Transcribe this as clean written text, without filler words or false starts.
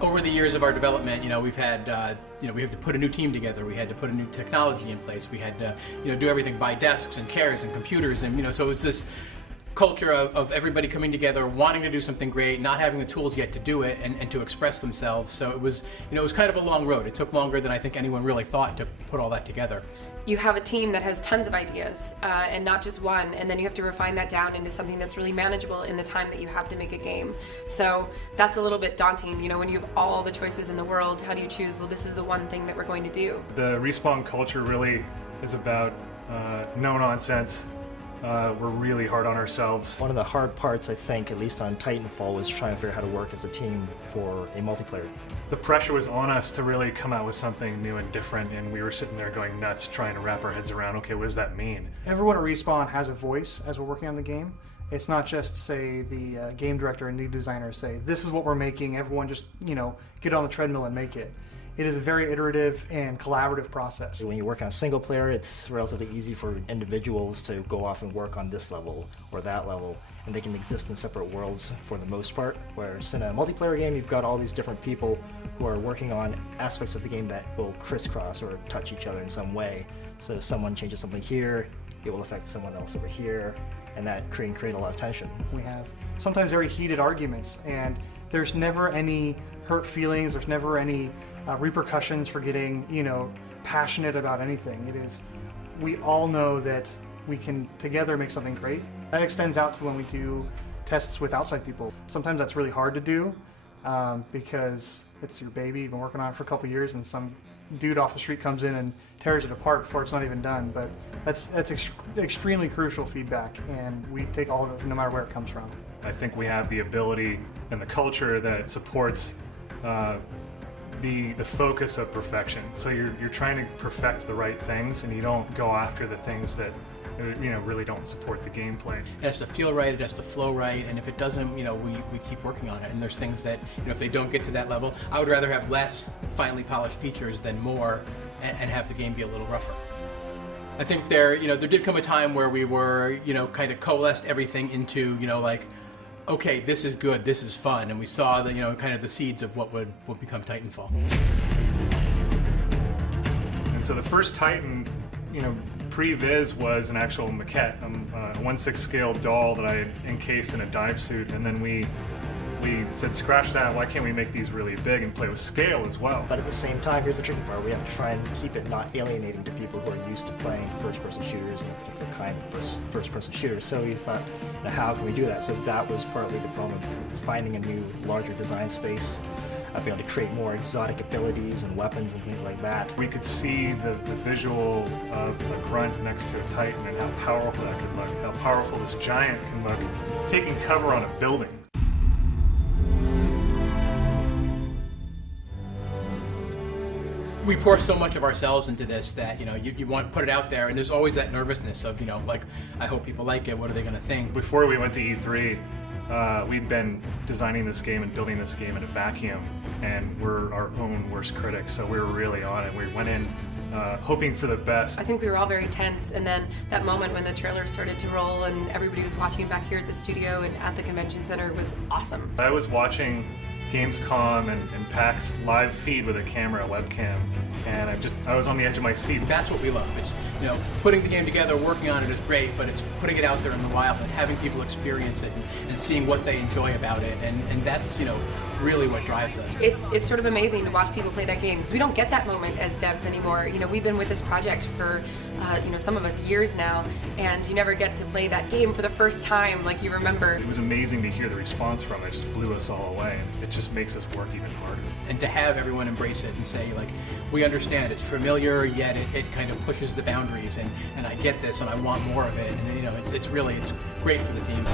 Over the years of our development, we've had, we have to put a new team together. We had to put a new technology in place. We had to, do everything, buy desks and chairs and computers, and so it's this culture of everybody coming together, wanting to do something great, not having the tools yet to do it and to express themselves. So it was, it was kind of a long road. It took longer than I think anyone really thought to put all that together. You have a team that has tons of ideas and not just one, and then you have to refine that down into something that's really manageable in the time that you have to make a game. So that's a little bit daunting, when you have all the choices in the world. How do you choose, well, this is the one thing that we're going to do? The Respawn culture really is about no nonsense. We're really hard on ourselves. One of the hard parts, I think, at least on Titanfall, was trying to figure out how to work as a team for a multiplayer. The pressure was on us to really come out with something new and different, and we were sitting there going nuts trying to wrap our heads around, okay, what does that mean? Everyone at Respawn has a voice as we're working on the game. It's not just, say, the game director and lead designer say, this is what we're making, everyone just, get on the treadmill and make it. It is a very iterative and collaborative process. When you work on a single player, it's relatively easy for individuals to go off and work on this level or that level, and they can exist in separate worlds for the most part. Whereas in a multiplayer game, you've got all these different people who are working on aspects of the game that will crisscross or touch each other in some way. So if someone changes something here, it will affect someone else over here, and that can create a lot of tension. We have sometimes very heated arguments, and there's never any hurt feelings, there's never any repercussions for getting, passionate about anything. It is, we all know that we can together make something great. That extends out to when we do tests with outside people. Sometimes that's really hard to do because it's your baby, you've been working on it for a couple years, and some dude off the street comes in and tears it apart before it's not even done. But that's extremely crucial feedback, and we take all of it no matter where it comes from. I think we have the ability and the culture that supports the focus of perfection. So you're trying to perfect the right things, and you don't go after the things that really don't support the gameplay. It has to feel right, it has to flow right, and if it doesn't, we keep working on it. And there's things that, if they don't get to that level, I would rather have less finely polished features than more, and have the game be a little rougher. I think there did come a time where we were, kind of coalesced everything into, okay, this is good, this is fun, and we saw the, kind of the seeds of what would become Titanfall. And so the first Titan, pre-viz was an actual maquette, a 1/6 scale doll that I had encased in a dive suit, and then we said, scratch that, why can't we make these really big and play with scale as well? But at the same time, here's the tricky part, we have to try and keep it not alienating to people who are used to playing first-person shooters and a particular kind of first-person shooters. So we thought, how can we do that? So that was partly the problem of finding a new, larger design space, being able to create more exotic abilities and weapons and things like that. We could see the visual of a grunt next to a Titan and how powerful that could look, how powerful this giant can look, taking cover on a building. We pour so much of ourselves into this that, you want to put it out there, and there's always that nervousness of, I hope people like it, what are they going to think? Before we went to E3, we'd been designing this game and building this game in a vacuum, and we're our own worst critics, so we were really on it. We went in hoping for the best. I think we were all very tense, and then that moment when the trailer started to roll and everybody was watching it back here at the studio and at the convention center was awesome. I was watching Gamescom and PAX live feed with a camera, a webcam, and I was on the edge of my seat. That's what we love. It's, putting the game together, working on it is great, but it's putting it out there in the wild and having people experience it and seeing what they enjoy about it, and that's, really what drives us. It's sort of amazing to watch people play that game, because we don't get that moment as devs anymore. We've been with this project for, some of us years now, and you never get to play that game for the first time like you remember. It was amazing to hear the response from it. It just blew us all away. It just makes us work even harder. And to have everyone embrace it and say, we understand, it's familiar, yet it kind of pushes the boundaries, and I get this, and I want more of it, and it's great for the team.